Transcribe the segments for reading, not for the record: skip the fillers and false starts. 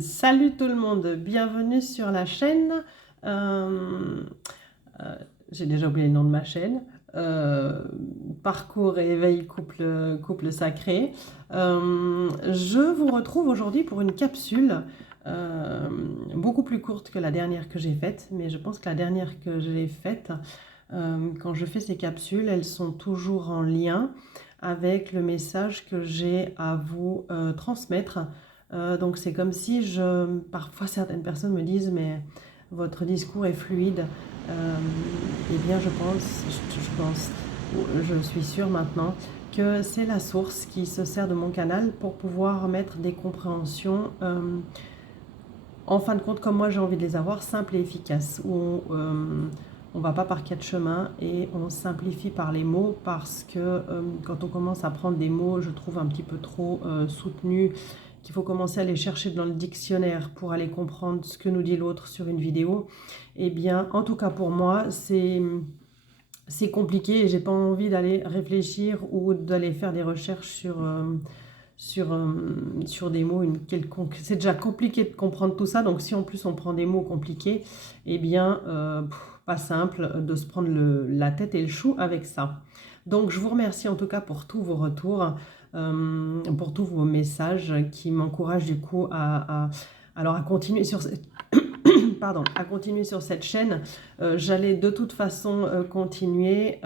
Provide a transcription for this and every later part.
Salut tout le monde, bienvenue sur la chaîne. Euh, j'ai déjà oublié le nom de ma chaîne. Euh, Parcours et éveil couple sacré. Je vous retrouve aujourd'hui pour une capsule beaucoup plus courte que la dernière que j'ai faite, mais je pense que la dernière que j'ai faite, quand je fais ces capsules, elles sont toujours en lien avec le message que j'ai à vous transmettre. Donc c'est comme si parfois certaines personnes me disent mais votre discours est fluide. Eh bien je suis sûre maintenant que c'est la source qui se sert de mon canal pour pouvoir mettre des compréhensions, en fin de compte comme moi j'ai envie de les avoir, simples et efficaces, où on ne va pas par quatre chemins et on simplifie par les mots parce que quand on commence à prendre des mots, je trouve un petit peu trop soutenus, qu'il faut commencer à les chercher dans le dictionnaire pour aller comprendre ce que nous dit l'autre sur une vidéo, eh bien, en tout cas pour moi, c'est compliqué et j'ai pas envie d'aller réfléchir ou d'aller faire des recherches sur des mots une quelconque. C'est déjà compliqué de comprendre tout ça, donc si en plus on prend des mots compliqués, eh bien, pas simple de se prendre la tête et le chou avec ça. Donc je vous remercie en tout cas pour tous vos retours, pour tous vos messages qui m'encouragent du coup alors à continuer sur cette, pardon, à continuer sur cette chaîne. J'allais de toute façon continuer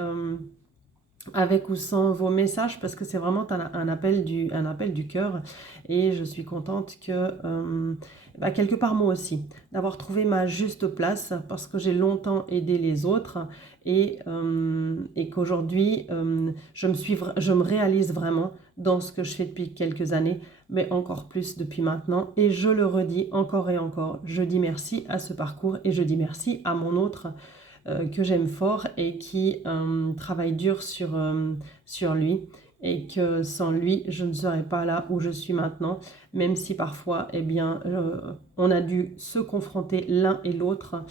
avec ou sans vos messages parce que c'est vraiment un appel du cœur et je suis contente que quelque part moi aussi d'avoir trouvé ma juste place parce que j'ai longtemps aidé les autres et qu'aujourd'hui je me réalise vraiment dans ce que je fais depuis quelques années, mais encore plus depuis maintenant, et je le redis encore et encore, je dis merci à ce parcours et je dis merci à mon autre que j'aime fort et qui travaille dur sur lui, et que sans lui, je ne serais pas là où je suis maintenant, même si parfois, eh bien, on a dû se confronter l'un et l'autre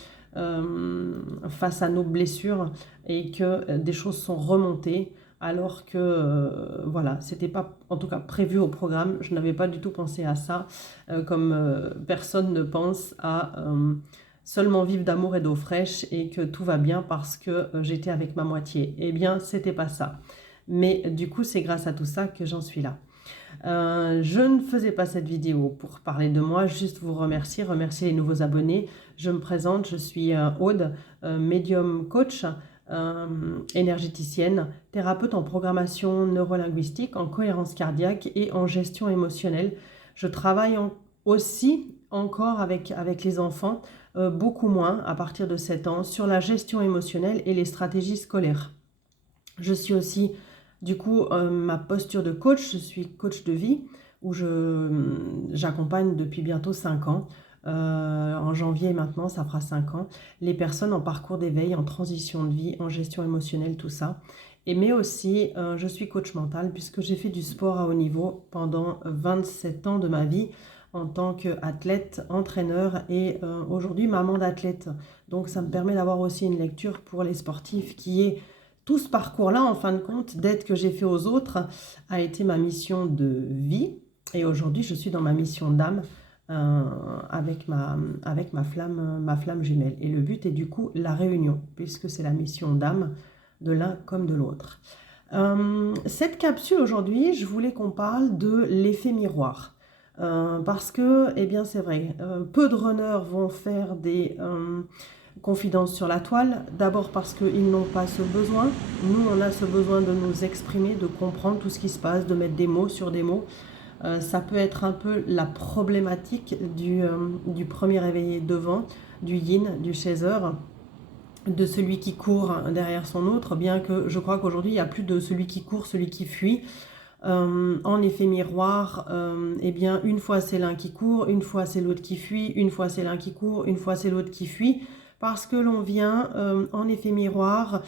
face à nos blessures et que des choses sont remontées alors que voilà, c'était pas en tout cas prévu au programme. Je n'avais pas du tout pensé à ça, comme personne ne pense à seulement vivre d'amour et d'eau fraîche et que tout va bien parce que j'étais avec ma moitié. Eh bien, c'était pas ça. Mais du coup, c'est grâce à tout ça que j'en suis là. Je ne faisais pas cette vidéo pour parler de moi, juste vous remercier les nouveaux abonnés. Je me présente, je suis Aude, médium coach, énergéticienne, thérapeute en programmation neurolinguistique, en cohérence cardiaque et en gestion émotionnelle. Je travaille aussi encore avec les enfants, beaucoup moins à partir de 7 ans, sur la gestion émotionnelle et les stratégies scolaires. Je suis aussi, du coup, ma posture de coach, je suis coach de vie, où j'accompagne depuis bientôt 5 ans. En janvier maintenant, ça fera 5 ans, les personnes en parcours d'éveil, en transition de vie, en gestion émotionnelle, tout ça. Mais aussi, je suis coach mental puisque j'ai fait du sport à haut niveau pendant 27 ans de ma vie en tant qu'athlète, entraîneur et aujourd'hui maman d'athlète. Donc ça me permet d'avoir aussi une lecture pour les sportifs qui est tout ce parcours-là, en fin de compte, d'aide que j'ai fait aux autres, a été ma mission de vie. Et aujourd'hui, je suis dans ma mission d'âme avec ma flamme jumelle. Et le but est du coup la réunion, puisque c'est la mission d'âme de l'un comme de l'autre. Cette capsule aujourd'hui, je voulais qu'on parle de l'effet miroir. Parce que, eh bien, c'est vrai, peu de runners vont faire des confidences sur la toile, d'abord parce qu'ils n'ont pas ce besoin. Nous, on a ce besoin de nous exprimer, de comprendre tout ce qui se passe, de mettre des mots sur des mots. Ça peut être un peu la problématique du premier éveillé devant, du yin, du chaser, de celui qui court derrière son autre, bien que je crois qu'aujourd'hui, il n'y a plus de celui qui court, celui qui fuit. En effet miroir, eh bien, une fois c'est l'un qui court, une fois c'est l'autre qui fuit, une fois c'est l'un qui court, une fois c'est l'autre qui fuit, parce que l'on vient, en effet miroir,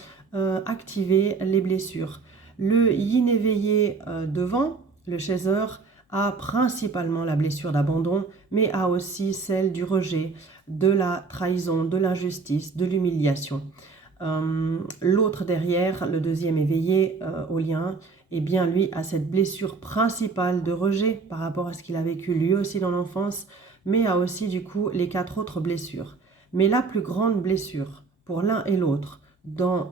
activer les blessures. Le yin éveillé devant, le chaser, a principalement la blessure d'abandon, mais a aussi celle du rejet, de la trahison, de l'injustice, de l'humiliation. L'autre derrière, le deuxième éveillé au lien, eh bien lui a cette blessure principale de rejet par rapport à ce qu'il a vécu lui aussi dans l'enfance, mais il y a aussi du coup les 4 autres blessures. Mais la plus grande blessure pour l'un et l'autre dans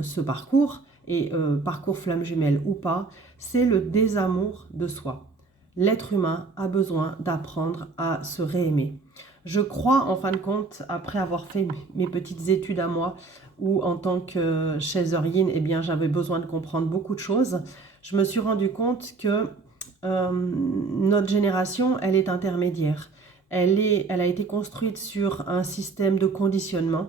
ce parcours, et parcours flamme jumelle ou pas, c'est le désamour de soi. L'être humain a besoin d'apprendre à se réaimer. Je crois, en fin de compte, après avoir fait mes petites études à moi, où en tant que chaser yin, eh bien, j'avais besoin de comprendre beaucoup de choses, je me suis rendu compte que notre génération, elle est intermédiaire. Elle a été construite sur un système de conditionnement,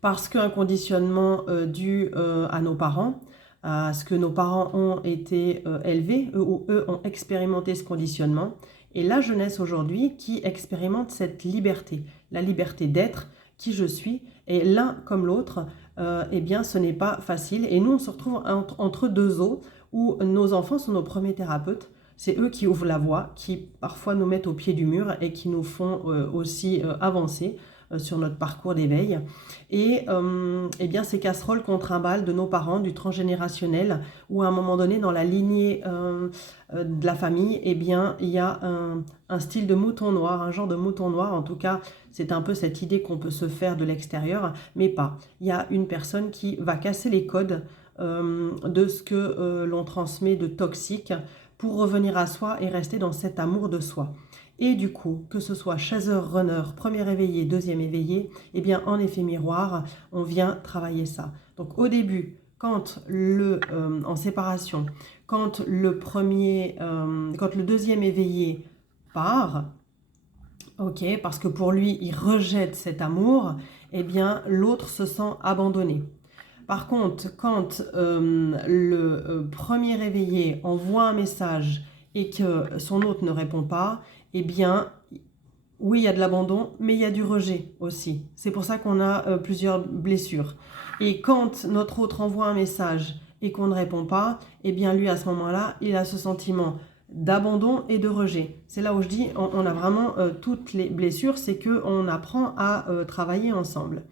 parce qu'un conditionnement dû à nos parents, à ce que nos parents ont été élevés, eux ont expérimenté ce conditionnement, et la jeunesse aujourd'hui qui expérimente cette liberté, la liberté d'être qui je suis, et l'un comme l'autre, eh bien ce n'est pas facile, et nous on se retrouve entre deux eaux, où nos enfants sont nos premiers thérapeutes. C'est eux qui ouvrent la voie, qui parfois nous mettent au pied du mur et qui nous font aussi avancer sur notre parcours d'éveil. Et eh bien, ces casseroles qu'on trimballe de nos parents, du transgénérationnel, où à un moment donné, dans la lignée de la famille, eh bien, il y a un style de mouton noir, un genre de mouton noir. En tout cas, c'est un peu cette idée qu'on peut se faire de l'extérieur, mais pas. Il y a une personne qui va casser les codes de ce que l'on transmet de toxique pour revenir à soi et rester dans cet amour de soi. Et du coup, que ce soit chaser, runner, premier éveillé, deuxième éveillé, eh bien en effet miroir, on vient travailler ça. Donc au début, quand en séparation, quand le deuxième éveillé part, ok, parce que pour lui, il rejette cet amour, eh bien l'autre se sent abandonné. Par contre, quand le premier éveillé envoie un message et que son hôte ne répond pas, eh bien, oui, il y a de l'abandon, mais il y a du rejet aussi. C'est pour ça qu'on a plusieurs blessures. Et quand notre hôte envoie un message et qu'on ne répond pas, eh bien, lui, à ce moment-là, il a ce sentiment d'abandon et de rejet. C'est là où je dis, on a vraiment toutes les blessures, c'est qu'on apprend à travailler ensemble.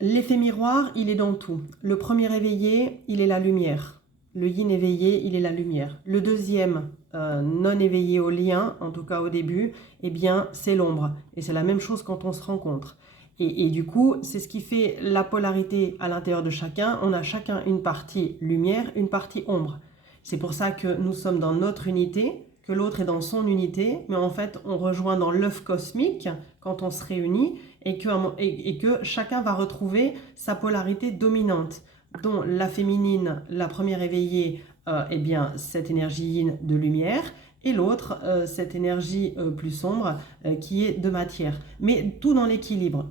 L'effet miroir, il est dans tout. Le premier éveillé, il est la lumière. Le yin éveillé, il est la lumière. Le deuxième, non éveillé au lien, en tout cas au début, eh bien, c'est l'ombre. Et c'est la même chose quand on se rencontre. Et du coup, c'est ce qui fait la polarité à l'intérieur de chacun. On a chacun une partie lumière, une partie ombre. C'est pour ça que nous sommes dans notre unité, que l'autre est dans son unité, mais en fait, on rejoint dans l'œuf cosmique quand on se réunit et que chacun va retrouver sa polarité dominante, dont la féminine, la première éveillée, eh bien, cette énergie yin de lumière, et l'autre, cette énergie plus sombre qui est de matière. Mais tout dans l'équilibre.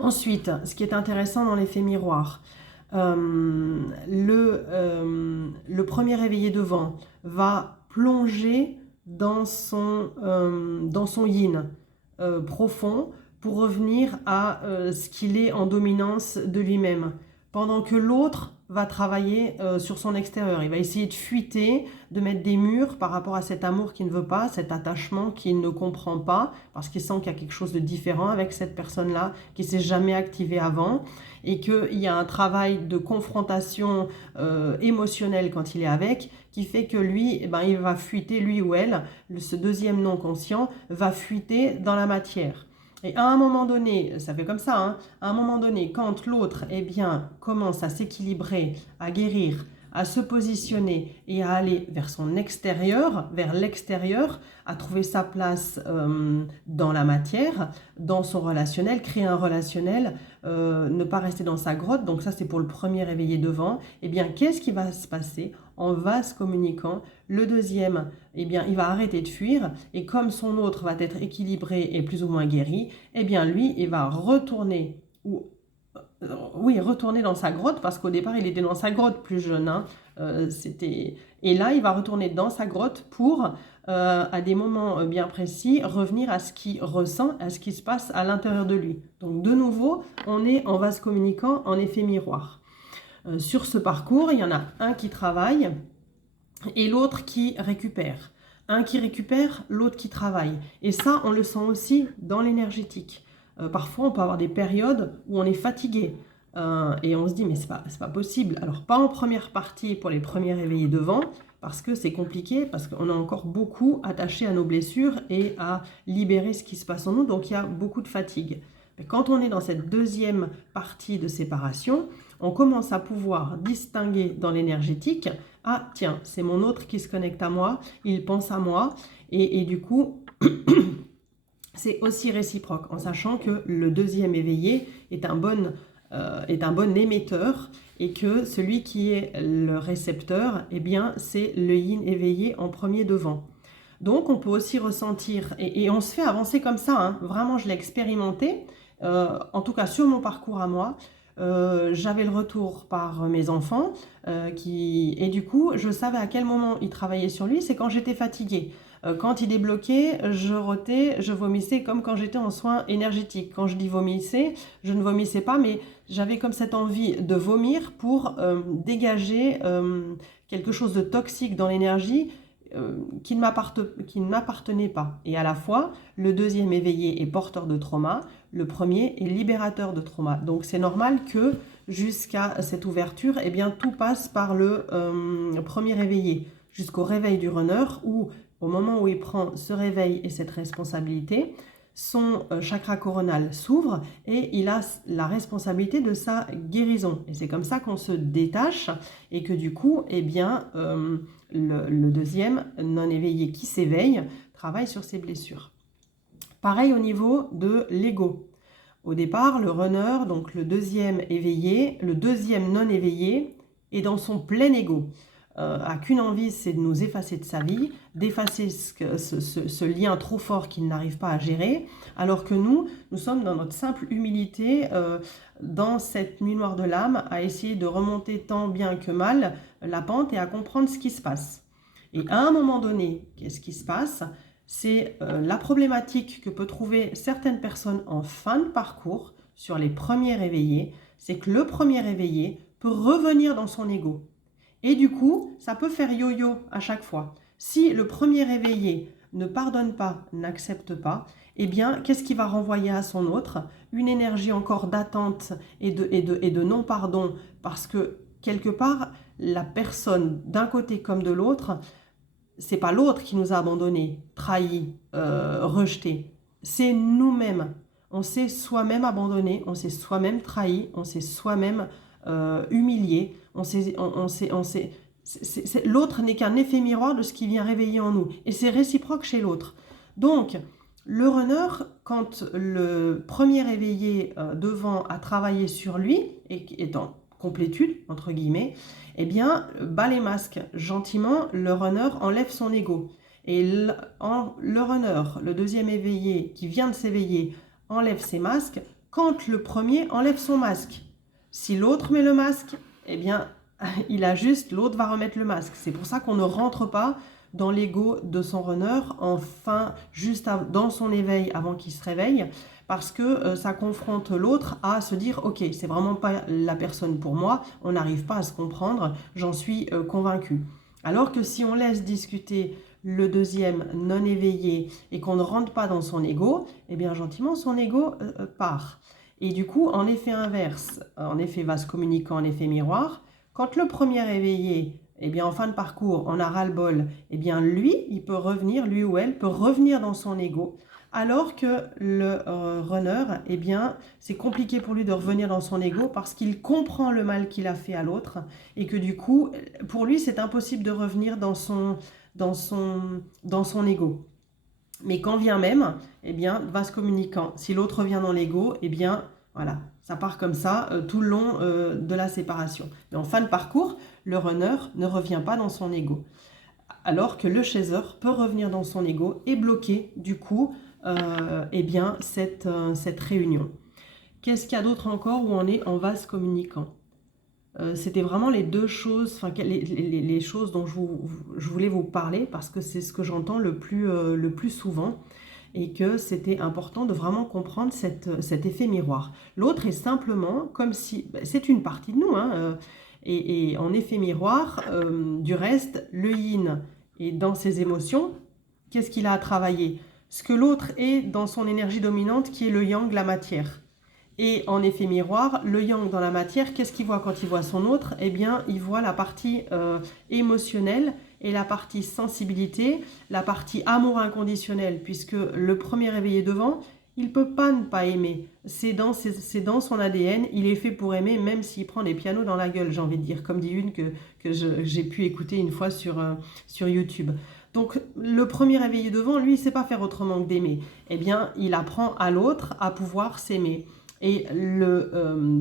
Ensuite, ce qui est intéressant dans l'effet miroir, le premier éveillé devant va plonger dans son yin profond pour revenir à ce qu'il est en dominance de lui-même. Pendant que l'autre va travailler sur son extérieur. Il va essayer de fuiter, de mettre des murs par rapport à cet amour qu'il ne veut pas, cet attachement qu'il ne comprend pas, parce qu'il sent qu'il y a quelque chose de différent avec cette personne-là, qui ne s'est jamais activée avant, et qu'il y a un travail de confrontation émotionnelle quand il est avec, qui fait que lui, eh ben, il va fuiter, lui ou elle, ce deuxième non-conscient, va fuiter dans la matière. Et à un moment donné, ça fait comme ça, hein, à un moment donné, quand l'autre eh bien, commence à s'équilibrer, à guérir, à se positionner et à aller vers son extérieur, vers l'extérieur, à trouver sa place dans la matière, dans son relationnel, créer un relationnel, ne pas rester dans sa grotte, donc ça c'est pour le premier éveillé devant, eh bien qu'est-ce qui va se passer en vase communicant? Le deuxième, eh bien, il va arrêter de fuir et comme son autre va être équilibré et plus ou moins guéri, eh bien lui, il va retourner retourner dans sa grotte parce qu'au départ, il était dans sa grotte plus jeune. Hein. Et là, il va retourner dans sa grotte pour, à des moments bien précis, revenir à ce qu'il ressent, à ce qui se passe à l'intérieur de lui. Donc, de nouveau, on est en vase communicant, en effet miroir. Sur ce parcours, il y en a un qui travaille et l'autre qui récupère. Un qui récupère, l'autre qui travaille. Et ça, on le sent aussi dans l'énergétique. Parfois, on peut avoir des périodes où on est fatigué. Et on se dit, mais c'est pas possible. Alors, pas en première partie pour les premiers réveillés devant, parce que c'est compliqué, parce qu'on est encore beaucoup attaché à nos blessures et à libérer ce qui se passe en nous, donc il y a beaucoup de fatigue. Mais quand on est dans cette deuxième partie de séparation, on commence à pouvoir distinguer dans l'énergétique, ah tiens, c'est mon autre qui se connecte à moi, il pense à moi, et du coup, c'est aussi réciproque, en sachant que le deuxième éveillé est un bon émetteur, et que celui qui est le récepteur, eh bien, c'est le yin éveillé en premier devant. Donc, on peut aussi ressentir, et on se fait avancer comme ça, hein. Vraiment, je l'ai expérimenté, en tout cas sur mon parcours à moi. J'avais le retour par mes enfants, et du coup, je savais à quel moment ils travaillaient sur lui, c'est quand j'étais fatiguée. Quand il débloquait, je rotais, je vomissais comme quand j'étais en soins énergétiques. Quand je dis vomissais, je ne vomissais pas, mais j'avais comme cette envie de vomir pour dégager quelque chose de toxique dans l'énergie qui ne m'appartenait pas. Et à la fois, le deuxième éveillé est porteur de trauma, le premier est libérateur de trauma. Donc c'est normal que jusqu'à cette ouverture, eh bien, tout passe par le premier éveillé, jusqu'au réveil du runner, où au moment où il prend ce réveil et cette responsabilité, son chakra coronal s'ouvre et il a la responsabilité de sa guérison. Et c'est comme ça qu'on se détache et que du coup, eh bien, le deuxième non éveillé qui s'éveille travaille sur ses blessures. Pareil au niveau de l'ego. Au départ, le runner, donc le deuxième éveillé, le deuxième non éveillé, est dans son plein ego. A qu'une envie, c'est de nous effacer de sa vie, d'effacer ce lien trop fort qu'il n'arrive pas à gérer, alors que nous sommes dans notre simple humilité, dans cette nuit noire de l'âme, à essayer de remonter tant bien que mal la pente et à comprendre ce qui se passe. Et à un moment donné, qu'est-ce qui se passe ? C'est la problématique que peut trouver certaines personnes en fin de parcours sur les premiers réveillés, c'est que le premier réveillé peut revenir dans son ego. Et du coup, ça peut faire yo-yo à chaque fois. Si le premier réveillé ne pardonne pas, n'accepte pas, eh bien, qu'est-ce qu'il va renvoyer à son autre ? Une énergie encore d'attente et de non-pardon, parce que quelque part, la personne d'un côté comme de l'autre, c'est pas l'autre qui nous a abandonnés, trahis, rejetés. C'est nous-mêmes. On s'est soi-même abandonné, on s'est soi-même trahi, on s'est soi-même humilié. L'autre n'est qu'un effet miroir de ce qui vient réveiller en nous. Et c'est réciproque chez l'autre. Donc, le runner, quand le premier réveillé devant a travaillé sur lui, et est en complétude, entre guillemets, eh bien, bat les masques. Gentiment, le runner enlève son ego. Et le runner, le deuxième éveillé qui vient de s'éveiller, enlève ses masques quand le premier enlève son masque. Si l'autre met le masque, eh bien, il a juste, l'autre va remettre le masque. C'est pour ça qu'on ne rentre pas dans l'ego de son runner, dans son éveil, avant qu'il se réveille, parce que ça confronte l'autre à se dire « Ok, c'est vraiment pas la personne pour moi, on n'arrive pas à se comprendre, j'en suis convaincu. » Alors que si on laisse discuter le deuxième non éveillé et qu'on ne rentre pas dans son ego, eh bien gentiment, son ego part. Et du coup, en effet inverse, en effet vase communicant, en effet miroir, quand le premier éveillé, eh bien en fin de parcours, on a ras-le-bol, eh bien lui ou elle peut revenir dans son ego, alors que le runner, eh bien c'est compliqué pour lui de revenir dans son ego parce qu'il comprend le mal qu'il a fait à l'autre et que du coup, pour lui, c'est impossible de revenir dans son ego. Mais quand vient même, eh bien, vase communicant. Si l'autre revient dans l'ego, eh bien, voilà, ça part comme ça tout le long de la séparation. Mais en fin de parcours, le runner ne revient pas dans son ego. Alors que le chaser peut revenir dans son ego et bloquer, du coup, eh bien, cette réunion. Qu'est-ce qu'il y a d'autre encore où on est en vase communicant ? C'était vraiment les deux choses, enfin les choses dont je voulais vous parler parce que c'est ce que j'entends le plus souvent et que c'était important de vraiment comprendre cet effet miroir. L'autre est simplement comme si, c'est une partie de nous, hein, et en effet miroir, du reste, le yin est dans ses émotions, qu'est-ce qu'il a à travailler ? Ce que l'autre est dans son énergie dominante qui est le yang, la matière. Et en effet miroir, le yang dans la matière, qu'est-ce qu'il voit quand il voit son autre ? Eh bien, il voit la partie émotionnelle et la partie sensibilité, la partie amour inconditionnel, puisque le premier éveillé devant, il ne peut pas ne pas aimer. C'est dans son ADN, il est fait pour aimer, même s'il prend des pianos dans la gueule, j'ai envie de dire, comme dit une que j'ai pu écouter une fois sur YouTube. Donc le premier éveillé devant, lui, il ne sait pas faire autrement que d'aimer. Eh bien, il apprend à l'autre à pouvoir s'aimer. Et le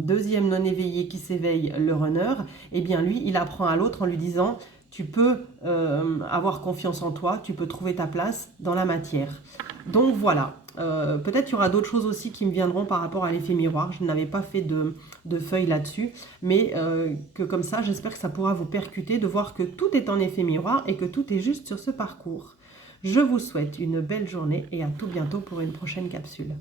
deuxième non éveillé qui s'éveille, le runner, eh bien lui, il apprend à l'autre en lui disant: tu peux avoir confiance en toi, tu peux trouver ta place dans la matière. Donc voilà. Peut-être il y aura d'autres choses aussi qui me viendront par rapport à l'effet miroir. Je n'avais pas fait de feuille là-dessus, mais que comme ça, j'espère que ça pourra vous percuter de voir que tout est en effet miroir et que tout est juste sur ce parcours. Je vous souhaite une belle journée et à tout bientôt pour une prochaine capsule.